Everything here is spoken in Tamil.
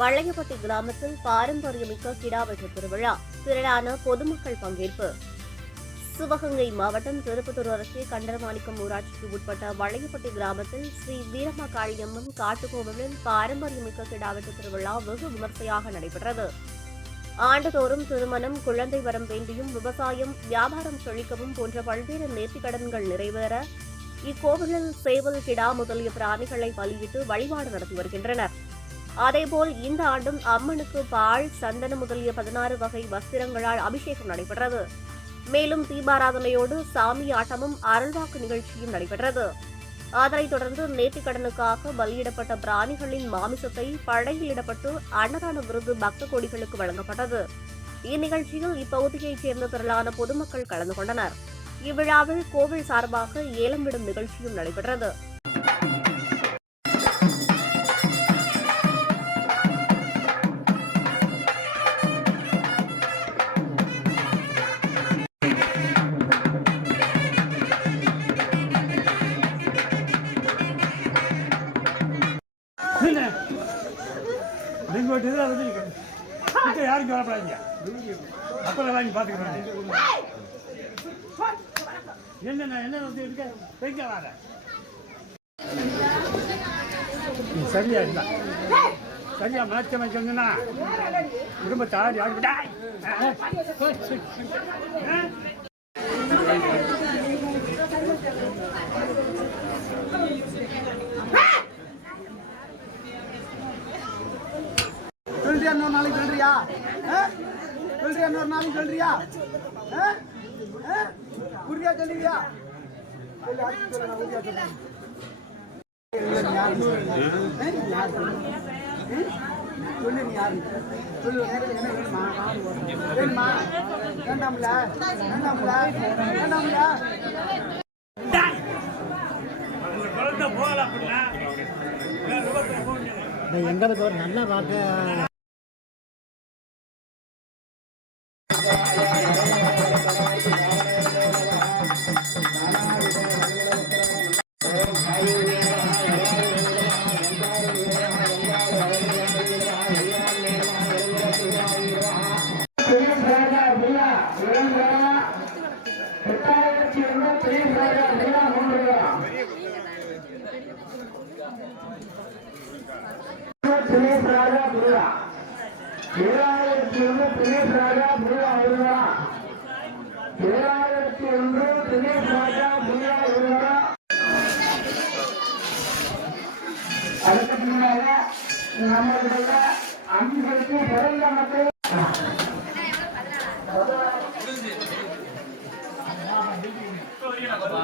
வளையப்பட்டி கிராமத்தில் பாரம்பரியமிக்க கிடாவெட்டு திருவிழா திரளான பொதுமக்கள் பங்கேற்பு. சிவகங்கை மாவட்டம் திருப்பத்தூர் அருகே கண்டரமாணிக்கம் ஊராட்சிக்கு உட்பட்ட வளையப்பட்டி கிராமத்தில் ஸ்ரீ வீரம்மா காளியம்மன் காட்டுக்கோவிலில் பாரம்பரியமிக்க கிடாவெட்டு திருவிழா வெகு விமர்சையாக நடைபெற்றது. ஆண்டுதோறும் திருமணம் குழந்தை வரம் வேண்டியும் விவசாயம் வியாபாரம் செழிக்கவும் போன்ற பல்வேறு நேர்த்திக்கடன்கள் நிறைவேற இக்கோவிலில் சேவல் கிடா முதலிய பிராணிகளை பலியிட்டு வழிபாடு நடத்தி வருகின்றனர். அதேபோல் இந்த ஆண்டும் அம்மனுக்கு பால் சந்தனம் முதலிய பதினாறு வகை வஸ்திரங்களால் அபிஷேகம் நடைபெற்றது. மேலும் தீபாராதனையோடு சாமி ஆட்டமும் அருள்வாக்கு நிகழ்ச்சியும் நடைபெற்றது. அதனைத் தொடர்ந்து நேர்த்திக்கடனுக்காக பலியிடப்பட்ட பிராணிகளின் மாமிசத்தை படையிலிடப்பட்டு அன்னதான விருது பக்த கோடிகளுக்கு வழங்கப்பட்டது. இந்நிகழ்ச்சியில் இப்பகுதியைச் சேர்ந்த திரளான பொதுமக்கள் கலந்து கொண்டனர். இவ்விழாவில் கோவில் சார்பாக ஏலம் விடும் நிகழ்ச்சியும் நடைபெற்றது. என்ன? நீங்க வந்து கிட்ட யாரும் வரப்படாதீங்க அப்பெல்லாம் வாங்கி பார்த்துக்கிறேன் என்னென்ன என்ன வந்து இருக்க? வைக்க வாங்க. சரியா இருந்தா. சரியா மாற்றி அமைச்சா குடும்பத்தை ஆடி ஆடி சொல்றியா இன்னொரு நாளைக்கு சொல்றியா? சொல்றியா இன்னொரு நாளைக்கு சொல்றியா? உறுதியா சொல்லுவியா? சொல்லு, நீ யாரு? சொல்லு. என்ன வேணுமா? வேண்டாம்ல? வேண்டாம்ல? வேண்டாம்ல? எங்களுக்கு ஒரு நல்ல வாக்கு தினேஷ் ராஜா புரியா ஏழாயிரத்தி ஒன்று தினேஷ் ராஜா புரியா ஒருவரா ஏழாயிரத்தி ஒன்று தினேஷ் ராஜா புரியா ஒருவரா அதுக்கு முன்னால நம்மளுடைய அன்புக்கு பிறந்த மக்கள் இப்போ வரீங்களா?